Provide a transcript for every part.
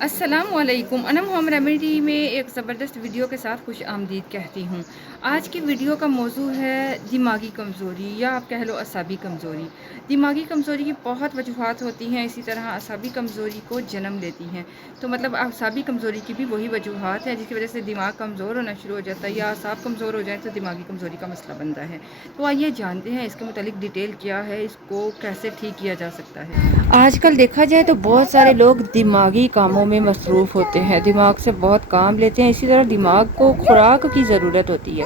السلام علیکم، انم home remedy میں ایک زبردست ویڈیو کے ساتھ خوش آمدید کہتی ہوں۔ آج کی ویڈیو کا موضوع ہے دماغی کمزوری یا آپ کہہ لو اعصابی کمزوری۔ دماغی کمزوری کی بہت وجوہات ہوتی ہیں، اسی طرح اعصابی کمزوری کو جنم لیتی ہیں۔ تو مطلب اعصابی کمزوری کی بھی وہی وجوہات ہیں جس کی وجہ سے دماغ کمزور ہونا شروع ہو جاتا ہے، یا اعصاب کمزور ہو جائیں تو دماغی کمزوری کا مسئلہ بنتا ہے۔ تو آئیے جانتے ہیں اس کے متعلق ڈیٹیل کیا ہے، اس کو کیسے ٹھیک کیا جا سکتا ہے۔ آج کل دیکھا جائے تو بہت سارے لوگ دماغی کاموں میں مصروف ہوتے ہیں، دماغ سے بہت کام لیتے ہیں، اسی طرح دماغ کو خوراک کی ضرورت ہوتی ہے،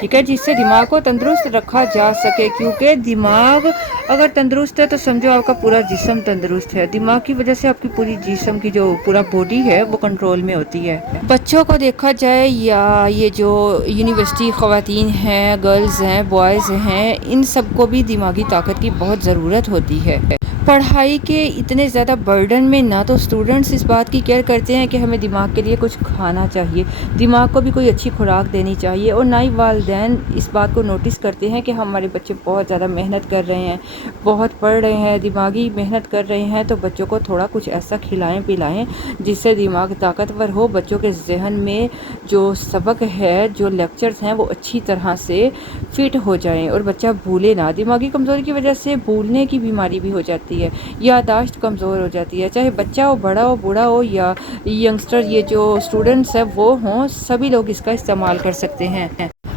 ٹھیک ہے، جس سے دماغ کو تندرست رکھا جا سکے، کیونکہ دماغ اگر تندرست ہے تو سمجھو آپ کا پورا جسم تندرست ہے۔ دماغ کی وجہ سے آپ کی پوری جسم کی جو پورا باڈی ہے وہ کنٹرول میں ہوتی ہے۔ بچوں کو دیکھا جائے یا یہ جو یونیورسٹی خواتین ہیں، گرلز ہیں، بوائز ہیں، ان سب کو بھی دماغی طاقت کی بہت ضرورت ہوتی ہے۔ پڑھائی کے اتنے زیادہ برڈن میں نہ تو اسٹوڈنٹس اس بات کی کیئر کرتے ہیں کہ ہمیں دماغ کے لیے کچھ کھانا چاہیے، دماغ کو بھی کوئی اچھی خوراک دینی چاہیے، اور نہ ہی والدین اس بات کو نوٹس کرتے ہیں کہ ہمارے بچے بہت زیادہ محنت کر رہے ہیں، بہت پڑھ رہے ہیں، دماغی محنت کر رہے ہیں، تو بچوں کو تھوڑا کچھ ایسا کھلائیں پلائیں جس سے دماغ طاقتور ہو، بچوں کے ذہن میں جو سبق ہے، جو لیکچرز ہیں وہ اچھی طرح سے فٹ ہو جائیں اور بچہ بھولے نہ۔ دماغی کمزوری کی وجہ سے بھولنے کی بیماری بھی ہو جاتی ہے، یادداشت کمزور ہو جاتی ہے، چاہے بچہ ہو، بڑا ہو، بوڑھا ہو یا ینگسٹر، یہ جو اسٹوڈنٹس ہیں وہ ہوں، سبھی لوگ اس کا استعمال کر سکتے ہیں۔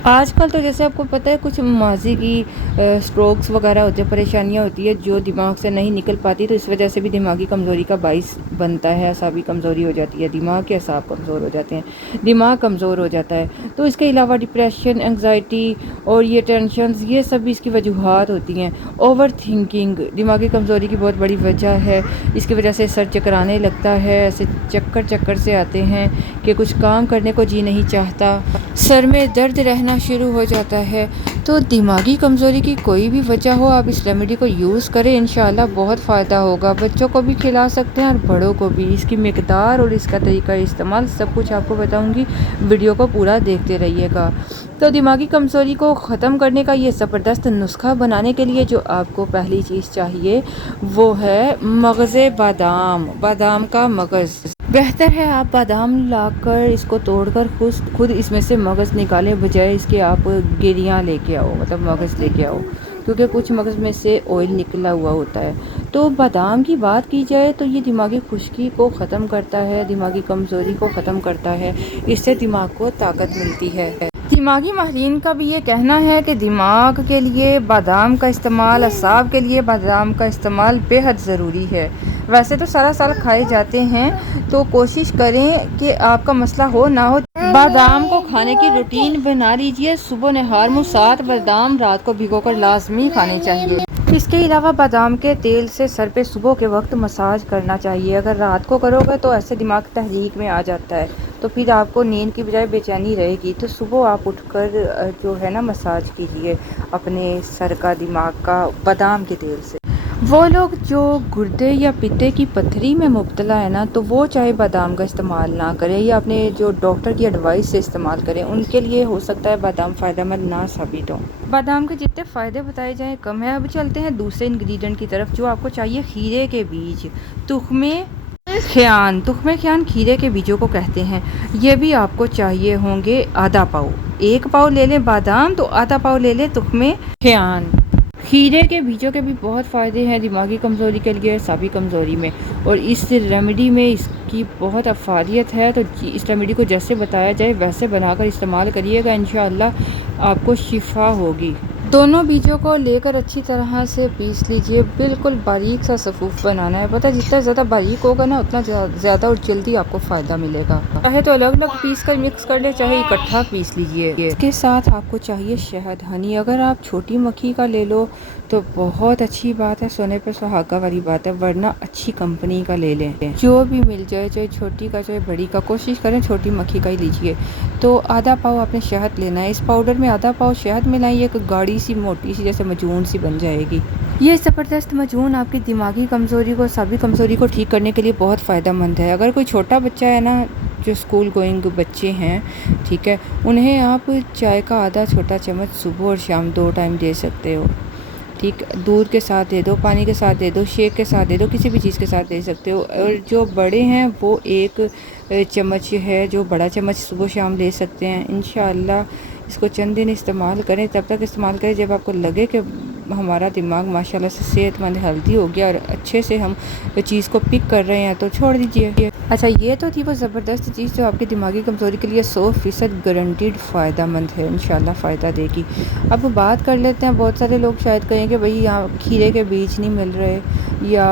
آج کل تو جیسے آپ کو پتہ ہے کچھ ماضی کی سٹروکس وغیرہ ہوتے ہیں، پریشانیاں ہوتی ہیں جو دماغ سے نہیں نکل پاتی، تو اس وجہ سے بھی دماغی کمزوری کا باعث بنتا ہے، اعصابی کمزوری ہو جاتی ہے، دماغ کے اعصاب کمزور ہو جاتے ہیں، دماغ کمزور ہو جاتا ہے۔ تو اس کے علاوہ ڈپریشن، انگزائٹی اور یہ ٹینشنز، یہ سب بھی اس کی وجوہات ہوتی ہیں۔ اوور تھنکنگ دماغی کمزوری کی بہت بڑی وجہ ہے، اس کی وجہ سے سر چکرانے لگتا ہے، ایسے چکر سے آتے ہیں کہ کچھ کام کرنے کو جی نہیں چاہتا، سر میں درد رہنا شروع ہو جاتا ہے۔ تو دماغی کمزوری کی کوئی بھی وجہ ہو، آپ اس ریمیڈی کو یوز کریں، انشاءاللہ بہت فائدہ ہوگا، بچوں کو بھی کھلا سکتے ہیں اور بڑوں کو بھی۔ اس کی مقدار اور اس کا طریقہ استعمال سب کچھ آپ کو بتاؤں گی، ویڈیو کو پورا دیکھتے رہیے گا۔ تو دماغی کمزوری کو ختم کرنے کا یہ زبردست نسخہ بنانے کے لیے جو آپ کو پہلی چیز چاہیے وہ ہے مغز بادام، بادام کا مغز۔ بہتر ہے آپ بادام لا کر اس کو توڑ کر خود اس میں سے مغز نکالیں، بجائے اس کے آپ گریاں لے کے آؤ، مطلب مغز لے کے آؤ، کیونکہ کچھ مغز میں سے آئل نکلا ہوا ہوتا ہے۔ تو بادام کی بات کی جائے تو یہ دماغی خشکی کو ختم کرتا ہے، دماغی کمزوری کو ختم کرتا ہے، اس سے دماغ کو طاقت ملتی ہے۔ دماغی ماہرین کا بھی یہ کہنا ہے کہ دماغ کے لیے بادام کا استعمال، اعصاب کے لیے بادام کا استعمال بے حد ضروری ہے۔ ویسے تو سارا سال کھائے جاتے ہیں، تو کوشش کریں کہ آپ کا مسئلہ ہو نہ ہو بادام کو کھانے کی روٹین بنا لیجئے، صبح نہار میں 7 بادام رات کو بھگو کر لازمی کھانے چاہیے۔ اس کے علاوہ بادام کے تیل سے سر پہ صبح کے وقت مساج کرنا چاہیے، اگر رات کو کرو گے تو ایسے دماغ تحریک میں آ جاتا ہے، تو پھر آپ کو نیند کی بجائے بے چینی رہے گی، تو صبح آپ اٹھ کر جو ہے نا مساج کیجئے اپنے سر کا، دماغ کا، بادام کے تیل سے۔ وہ لوگ جو گردے یا پتے کی پتھری میں مبتلا ہے نا، تو وہ چاہے بادام کا استعمال نہ کریں یا اپنے جو ڈاکٹر کی ایڈوائس سے استعمال کریں، ان کے لیے ہو سکتا ہے بادام فائدہ مند نہ ثابت ہو۔ بادام کے جتنے فائدے بتائے جائیں کم ہے۔ اب چلتے ہیں دوسرے انگریڈینٹ کی طرف جو آپ کو چاہیے، کھیرے کے بیج، تخم خیان۔ تخم خیان کھیرے کے بیجوں کو کہتے ہیں، یہ بھی آپ کو چاہیے ہوں گے آدھا پاؤ، 1 پاؤ لے لیں بادام تو آدھا پاؤ لے لیں تخم خیان۔ کھیرے کے بیجوں کے بھی بہت فائدے ہیں دماغی کمزوری کے لیے، اعصابی کمزوری میں، اور اس ریمیڈی میں اس کی بہت افادیت ہے، تو اس ریمیڈی کو جیسے بتایا جائے ویسے بنا کر استعمال کریے گا، انشاءاللہ آپ کو شفا ہوگی۔ دونوں بیجوں کو لے کر اچھی طرح سے پیس لیجئے، بالکل باریک سا صفوف بنانا ہے، پتہ جتنا زیادہ باریک ہوگا نا اتنا زیادہ اور جلدی آپ کو فائدہ ملے گا۔ چاہے تو الگ الگ پیس کر مکس کر لیں، چاہے اکٹھا پیس لیجئے۔ اس کے ساتھ آپ کو چاہیے شہد، ہنی، اگر آپ چھوٹی مکھی کا لے لو تو بہت اچھی بات ہے، سونے پہ سہاگا والی بات ہے، ورنہ اچھی کمپنی کا لے لیں، جو بھی مل جائے، چاہے چھوٹی کا چاہے بڑی کا، کوشش کریں چھوٹی مکھی کا ہی لیجئے۔ تو آدھا پاؤ آپ نے شہد لینا ہے، اس پاؤڈر میں آدھا پاؤ شہد ملائیں، ایک گاڑی سی موٹی سی جیسے مجون سی بن جائے گی۔ یہ زبردست مجون آپ کی دماغی کمزوری کو، اعصابی کمزوری کو ٹھیک کرنے کے لیے بہت فائدہ مند ہے۔ اگر کوئی چھوٹا بچہ ہے نا، جو اسکول گوئنگ بچے ہیں، ٹھیک ہے، انہیں آپ چائے کا آدھا چھوٹا چمچ صبح اور شام 2 ٹائم دے سکتے ہو، ٹھیک، دودھ کے ساتھ دے دو، پانی کے ساتھ دے دو، شیک کے ساتھ دے دو، کسی بھی چیز کے ساتھ دے سکتے ہو۔ اور جو بڑے ہیں وہ ایک چمچ ہے جو بڑا چمچ صبح شام لے سکتے ہیں۔ انشاءاللہ اس کو چند دن استعمال کریں، تب تک استعمال کریں جب آپ کو لگے کہ ہمارا دماغ ماشاءاللہ سے صحت مند ہیلدی ہو گیا اور اچھے سے ہم چیز کو پک کر رہے ہیں تو چھوڑ دیجئے۔ اچھا، یہ تو تھی وہ زبردست چیز جو آپ کی دماغی کمزوری کے لیے 100% گارنٹیڈ فائدہ مند ہے، انشاءاللہ فائدہ دے گی۔ اب بات کر لیتے ہیں، بہت سارے لوگ شاید کہیں کہ بھئی یہاں کھیرے کے بیج نہیں مل رہے یا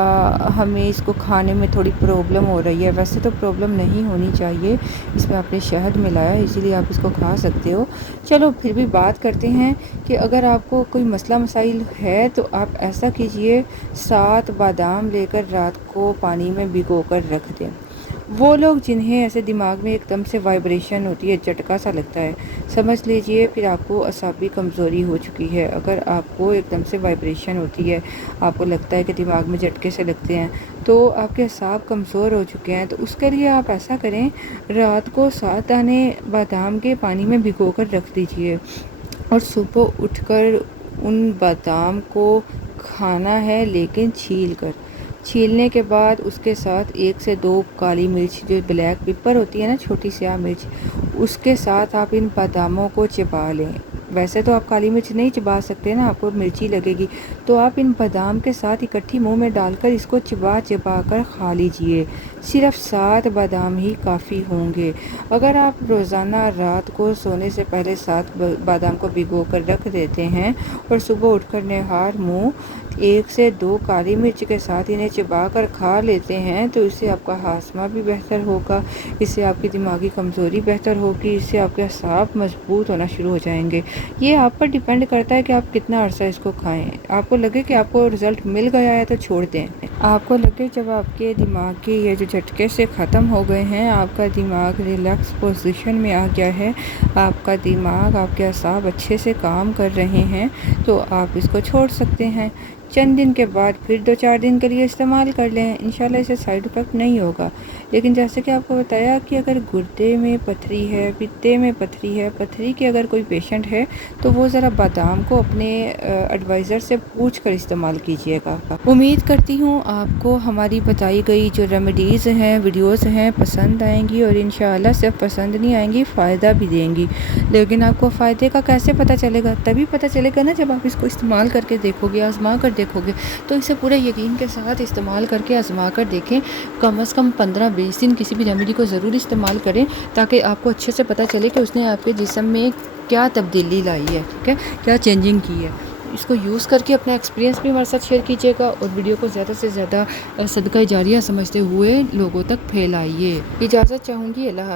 ہمیں اس کو کھانے میں تھوڑی پرابلم ہو رہی ہے۔ ویسے تو پرابلم نہیں ہونی چاہیے، اس میں آپ نے شہد ملایا اسی لیے آپ اس کو کھا سکتے ہو۔ چلو پھر بھی بات کرتے ہیں کہ اگر آپ کو کوئی مسئلہ مسائل ہے تو آپ ایسا کیجئے، 7 بادام لے کر رات کو پانی میں بھگو کر رکھ دیں۔ وہ لوگ جنہیں ایسے دماغ میں ایک دم سے وائبریشن ہوتی ہے، جھٹکا سا لگتا ہے، سمجھ لیجئے پھر آپ کو اعصابی کمزوری ہو چکی ہے۔ اگر آپ کو ایک دم سے وائبریشن ہوتی ہے، آپ کو لگتا ہے کہ دماغ میں جھٹکے سے لگتے ہیں تو آپ کے اعصاب کمزور ہو چکے ہیں، تو اس کے لیے آپ ایسا کریں، رات کو 7 دانے بادام کے پانی میں بھگو کر رکھ دیجئے اور صبح اٹھ کر ان بادام کو کھانا ہے، لیکن چھیل کر۔ چھیلنے کے بعد اس کے ساتھ 1 سے 2 کالی مرچ جو بلیک پیپر ہوتی ہے نا، چھوٹی سیاہ مرچ، اس کے ساتھ آپ ان باداموں کو چبا لیں۔ ویسے تو آپ کالی مرچ نہیں چبا سکتے نا، آپ کو مرچی لگے گی، تو آپ ان بادام کے ساتھ اکٹھی منہ میں ڈال کر اس کو چبا چبا کر کھا لیجئے۔ صرف 7 بادام ہی کافی ہوں گے۔ اگر آپ روزانہ رات کو سونے سے پہلے 7 بادام کو بھگو کر رکھ دیتے ہیں اور صبح اٹھ کر نہار منہ 1 سے 2 کالی مرچ کے ساتھ انہیں چبا کر کھا لیتے ہیں تو اس سے آپ کا ہاضمہ بھی بہتر ہوگا، اس سے آپ کی دماغی کمزوری بہتر ہوگی، اس سے آپ کے اعصاب مضبوط ہونا شروع ہو جائیں گے۔ یہ آپ پر ڈیپینڈ کرتا ہے کہ آپ کتنا عرصہ اس کو کھائیں۔ آپ کو لگے کہ آپ کو رزلٹ مل گیا ہے تو چھوڑ دیں۔ آپ کو لگے جب آپ کے دماغ کے یہ جو جھٹکے سے ختم ہو گئے ہیں، آپ کا دماغ ریلیکس پوزیشن میں آ گیا ہے، آپ کا دماغ، آپ کے اعصاب اچھے سے کام کر رہے ہیں تو آپ اس کو چھوڑ سکتے ہیں۔ چند دن کے بعد پھر 2-4 دن کے لیے استعمال کر لیں، انشاءاللہ اسے سائیڈ ایفیکٹ نہیں ہوگا۔ لیکن جیسے کہ آپ کو بتایا کہ اگر گردے میں پتھری ہے، پتے میں پتھری ہے، پتھری کے اگر کوئی پیشنٹ ہے تو وہ ذرا بادام کو اپنے ایڈوائزر سے پوچھ کر استعمال کیجئے گا۔ امید کرتی ہوں آپ کو ہماری بتائی گئی جو ریمیڈیز ہیں، ویڈیوز ہیں، پسند آئیں گی اور انشاءاللہ صرف پسند نہیں آئیں گی، فائدہ بھی دیں گی۔ لیکن آپ کو فائدے کا کیسے پتہ چلے گا؟ تبھی پتہ چلے گا نا جب آپ اس کو استعمال کر کے دیکھو گے، آزما کر دیکھو گے۔ تو اسے پورے یقین کے ساتھ استعمال کر کے آزما کر دیکھیں، کم از کم 15-20 دن کسی بھی ریمیڈی کو ضرور استعمال کریں تاکہ آپ کو اچھے سے پتہ چلے کہ اس نے آپ کے جسم میں کیا تبدیلی لائی ہے، ٹھیک ہے، کیا چینجنگ کی ہے۔ اس کو یوز کر کے اپنا ایکسپیرینس بھی ہمارے ساتھ شیئر کیجیے گا اور ویڈیو کو زیادہ سے زیادہ صدقہ جاریہ سمجھتے ہوئے لوگوں تک پھیلائیے۔ اجازت چاہوں گی، اللہ حافظ۔